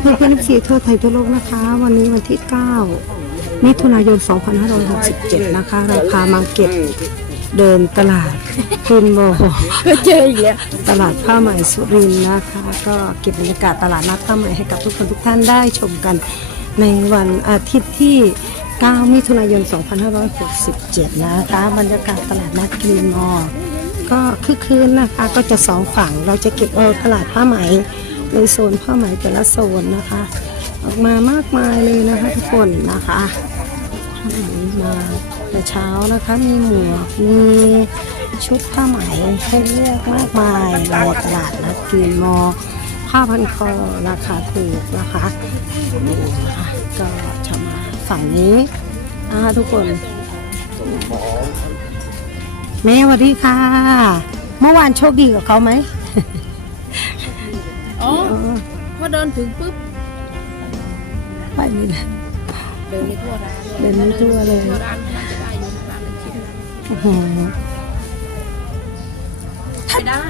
เพื่อนเพื่อนทีทั่วไทยทั่วโลกนะคะ วันนี้วันที่ 9 มิถุนายน 2567 นะคะ เราพามาเก็บเดินตลาดคุณโบก็เจออีกแล้วตลาดผ้าไหมสุรินทร์นะคะ ก็เก็บบรรยากาศตลาดนัดผ้าไหมให้กับทุกคนทุกท่านได้ชมกัน ในวันอาทิตย์ที่ 9 มิถุนายน 2567 นะคะ บรรยากาศตลาดนัดกรีนมอลล์ก็คึกคืนนะคะก็จะสองฝั่งเราจะเก็บเอาตลาดผ้าไหม ในโซนผ้าไหมแต่ละโซนนะคะ ออกมามากมายเลยนะคะทุกคนนะคะมาแต่เช้านะคะมีหมวกมีชุดผ้าไหมให้เลือกมากมายในตลาดนัดกีนมอผ้าพันคอราคาถูกนะคะนี่นะคะก็จะมาฝั่งนี้นะคะทุกคนแม่สวัสดีค่ะ เมื่อวานโชคดีกับเขาไหม อ๋อเออพอเดินถึงปุ๊บไปนี่แหละ เดินไม่ทั่วร้านเดินไม่ทั่วเลย ทั่วร้านน่าจะได้อยู่ร้านเป็นชิ้นอื้อหือไม่ได้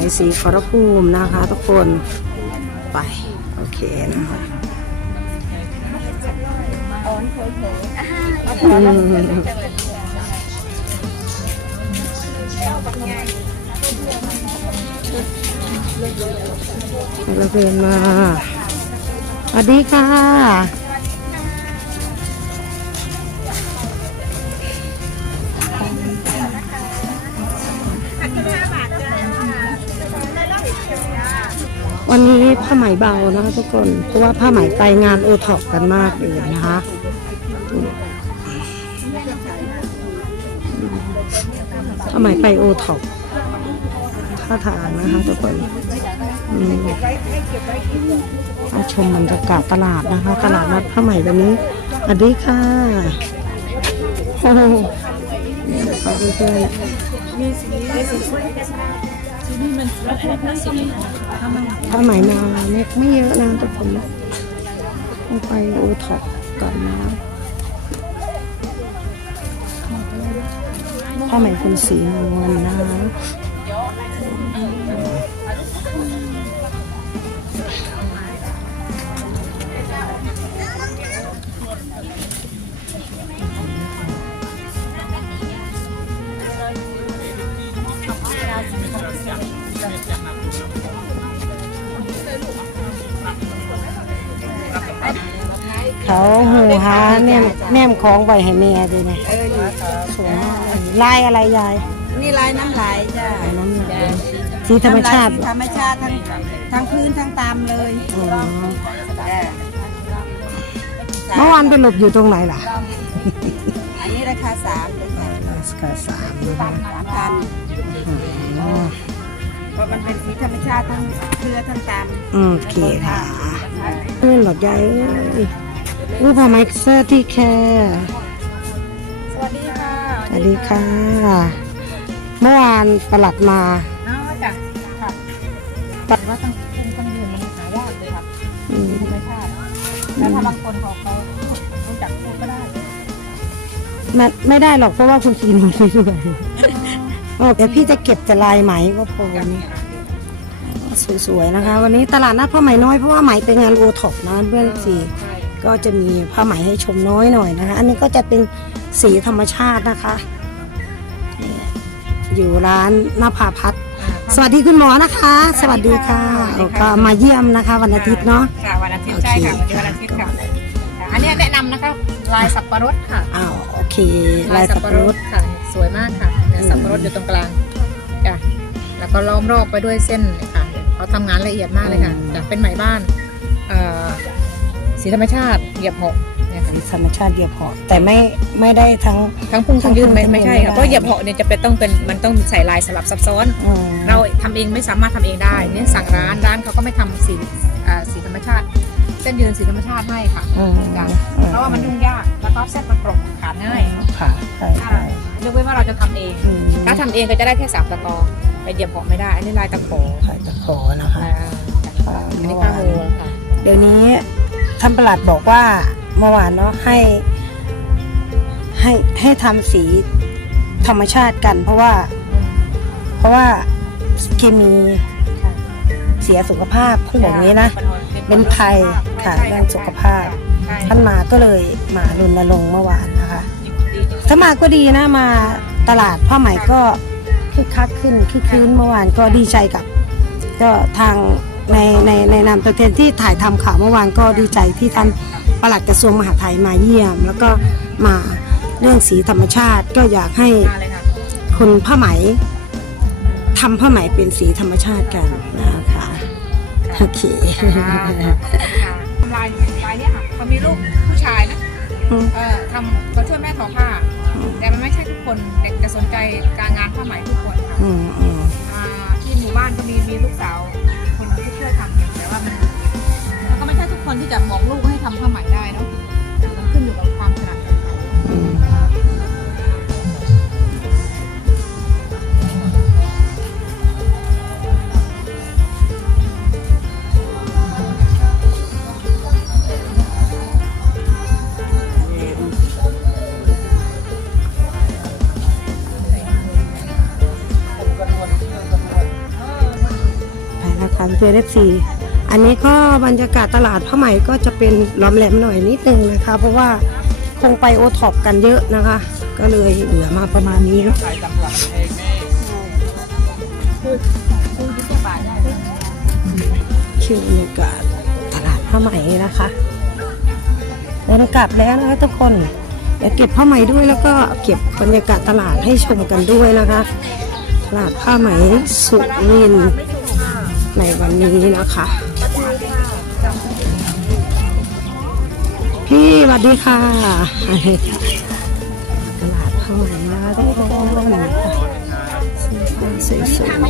ไอสีขอรภูมินะคะทุกคนไป โอเคนะคะเราเดินมาสวัสดีค่ะ วันนี้ผ้าไหมเบานะคะทุกคน เพราะว่าผ้าไหมไปงานโอท็อปกันมากเลยนะคะผ้าไหมไปโอท็อปท่าทางนะคะทุกคนอืมาชมบรรยากาศตลาดนะคะ ตลาดนัดผ้าไหมแบบนี้สวัสดีค่ะโอ้โหเนี่ยค่ะเพื่อนๆ ผ้าไหมมาไม่ไม่เยอะนะทุกคนนะต้องไปโอท็อปก่อนนะผ้าไหมเป็นสีนวลนะ เขาหูหาแนมแนมของไว้ให้แม่ด้วยนะเอออยู่สวยมากเลยลายอะไรยายนี่ลายน้ำไหลจ้ะลายน้ำหนักสีธรรมชาติน้ำลยสีธรรมชาติทั้งทั้งพื้นทั้งตามเลยอ๋อจ้ะเมื่อวานไปหลบอยู่ตรงไหนล่ะอันนี้ราคาสามเลยค่ะราคาสามนะคะสามพันอ๋อเพราะมันเป็นสีธรรมชาติทั้งเครือทั้งตามโอเคค่ะนี่หลอดให ญ่เอ้ยอู้พาไมเซอร์ที่แคร์สวัสดีค่ะสวัสดีค่ะ เมื่อวานประหลัดมาเอาจ้ะค่ะแต่ว่าต้องคุมต้องยืนมันหายากเลยค่ะอืมธรรมชาติแล้วถ้าบางคนเขาเขารู้จักพูดก็ได้ไม่ไม่ได้หรอกเพราะว่าคุณคีนมันไม่ด้วยโอเคพี่จะเก็บแต่ลายไหมก็พอวันนี้สวยๆนะคะ วันนี้ตลาดนัดผ้าไหมน้อยเพราะว่าไหมเป็นงานโอท็อปนะเพื่อนสี ก็จะมีผ้าไหมให้ชมน้อยหน่อยนะคะ อันนี้ก็จะเป็นสีธรรมชาตินะคะนี่อยู่ร้านนภาพัฒน์สวัสดีคุณหมอนะคะ สวัสดีค่ะก็มาเยี่ยมนะคะ วันอาทิตย์เนาะค่ะวันอาทิตย์ใช่ค่ะวันนี้วันอาทิตย์ค่ะอันนี้แนะนำนะคะลายสับปะรดค่ะอ้าวโอเค ลายสับปะรดค่ะ สวยมากค่ะเนี่ยสับปะรดอยู่ตรงกลางจ้ะแล้วก็ล้อมรอบไปด้วยเส้นเนี่ยค่ะเขาทำงานละเอียดมากเลยค่ะจะเป็นไหมบ้านเอ่อ สีธรรมชาติเหยียบหกเนี่ยค่ะสีธรรมชาติเดียวพอแต่ไม่ไม่ได้ทั้ง ทั้งพุ่งทั้งยืนไม่ทั้งพุ่งไม่ใช่ทั้งยืนค่ะเพราะเหยียบเหาะเนี่ยจะเป็นต้องเป็นมันต้องใส่ลายสลับซับซ้อน อืมเราทำเองไม่สามารถทำเองได้เนี่ยสั่งร้านร้านเขาก็ไม่ทำสีอ่าสีธรรมชาติ เส้นยืนสีธรรมชาติให้ค่ะ อืมจ้ะเพราะว่ามันยุ่งยากแล้วก็เส้นมันกรบขาดง่ายค่ะใช่ใช่ยกเว้นว่าเราจะทำเอง อืมถ้าทำเองก็จะได้แค่สามตะกอไปเหยียบเหาะไม่ได้อันนี้ลายตะขอขายตะขอนะคะอ่าอันนี้ข้างโฮค่ะ เดี๋ยวนี้ ท่านประหลัดบอกว่าเมื่อวานเนาะให้ ให้ให้ทำสีธรรมชาติกัน เพราะว่า เพราะว่าเคมีเสียสุขภาพท่านบอกนี้นะ เป็นภัยค่ะเรื่องสุขภาพ ท่านมาก็เลยมารณรงค์เมื่อวานนะคะถ้ามาก็ดีนะมาตลาดผ้าไหมก็คึกคักขึ้นคึกคืนเมื่อวานก็ดีใจกับ ก็ทาง ในในในนามตัวแทนที่ถ่ายทำข่าวเมื่อวานก็ดีใจที่ท่านปลัดกระทรวงมหาดไทยมาเยี่ยม แล้วก็มาเรื่องสีธรรมชาติก็อยากให้มาเลยค่ะคนผ้าไหมทำผ้าไหมเป็นสีธรรมชาติกันนะคะโอเคลายลายเนี่ยค่ะเขามีรูปผู้ชายนะอืมเออทำเขาช่วยแม่ทอผ้า แต่มันไม่ใช่ทุกคนเด็กจะสนใจการงานผ้าไหมทุกคนค่ะอืมอืมอ่าที่หมู่บ้านก็มีมีลูกสาว คนที่จะบอกลูกให้ทำผ้าไหมได้เนาะมันขึ้นอยู่กับความถนัดของใครอืมไปแล้วค่ะเพื่อนเอฟซี อันนี้ก็บรรยากาศตลาดผ้าไหมก็จะเป็นล้อมแหลมหน่อยนิดนึงนะคะ เพราะว่าคงไปโอท็อปกันเยอะนะคะ ก็เลยเหลือมาประมาณนี้เนาะชื่อบรรยากาศตลาดผ้าไหมนะคะเดินกลับแล้วนะคะทุกคนเดี๋ยวเก็บผ้าไหมด้วยแล้วก็เก็บบรรยากาศตลาดให้ชมกันด้วยนะคะตลาดผ้าไหมสุรินในวันนี้นะคะ พี่สวัสดีค่ะตลาดผ้าไหมนะทุกคนสื้อผ้าสวยๆผ้าไหม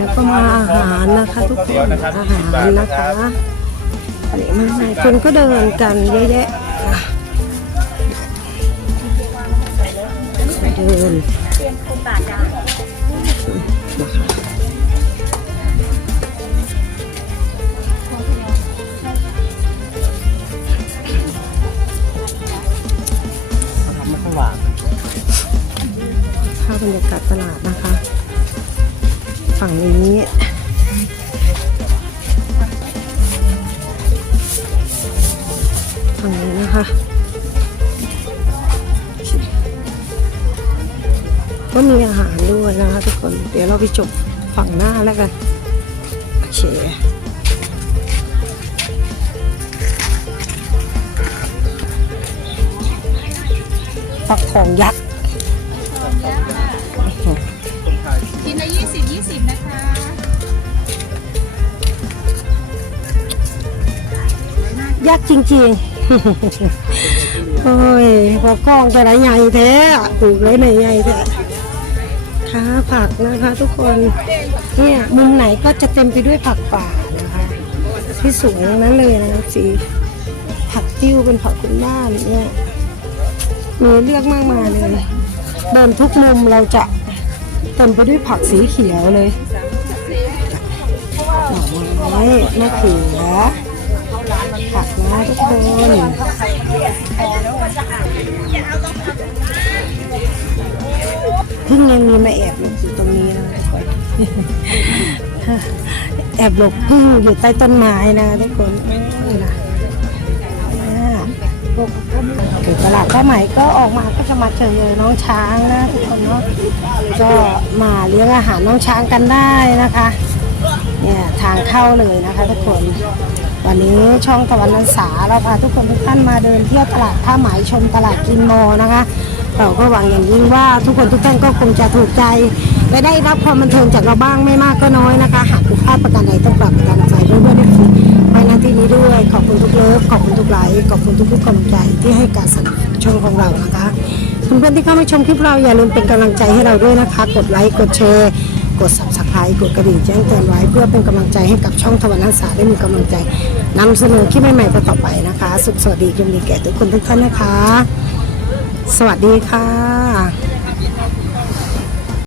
แล้วก็มาอาหารนะคะทุกคนอาหารนะคะอะไรมากมายคนก็เดินกันเยอะแยะค่ะเดิน บรรยากาศตลาดนะคะ ฝั่งนี้ฝั่งนี้นะคะก็มีอาหารด้วยนะคะทุกคน เดี๋ยวเราไปจบฝั่งหน้าแล้วกันโอเคฟักทองยักษ์ ยักษ์จริงๆ โอ้ยพอกล้องแต่ละใหญ่แท้ปลูกเลยในใหญ่แท้ค้าผักนะคะทุกคน เนี่ยมุมไหนก็จะเต็มไปด้วยผักป่านะคะที่สวยทั้งนั้นเลยนะสีผักติ้วเป็นผักพื้นบ้านเนี่ยมีเลือกมากมายเลยเดินทุกมุมเราจะเต็มไปด้วยผักสีเขียวเลยดอไม้มะเขือ ผักนะทุกคนพึ่งยังมีมาแอบหลบอยู่ตรงนี้นะทุกคนแอบหลบพึ่งอยู่ใต้ต้นไม้นะทุกคนนี่นะถึงตลาดผ้าไหมก็ออกมาก็จะมาเจอน้องช้างนะทุกคนเนาะก็มาเลี้ยงอาหารน้องช้างกันได้นะคะ เนี่ยทางเข้าเลยนะคะทุกคน วันนี้ช่องตะวันนันสาเราพาทุกคนทุกท่านมาเดินเที่ยวตลาดผ้าหมายชมตลาดกินโมนะคะ เราก็หวังอย่างยิ่งว่าทุกคนทุกท่านก็คงจะถูกใจและได้รับความบันเทิงจากเราบ้างไม่มากก็น้อยนะคะ หากผิดพลาดประการใดต้องปรับประการใจด้วยด้วยด้วยไปณที่นี้ด้วยขอบคุณทุกเลิฟขอบคุณทุกไลค์ขอบคุณทุกทุกกำลังใจที่ให้การสนับสนุนช่องของเรานะคะเพื่อนๆที่เข้ามาชมคลิปเราอย่าลืมเป็นกำลังใจให้เราด้วยนะคะ กดไลค์กดแชร์ กด subscribe กดกระดิ่งแจ้งเตือนไว้เพื่อเป็นกำลังใจให้กับช่องทวันนัสสาได้มีกำลังใจนำเสนอคลิปใหม่ๆต่อไปนะคะ สุขสวัสดีจงมีแก่ทุกคนทุกท่านนะคะ สวัสดีค่ะ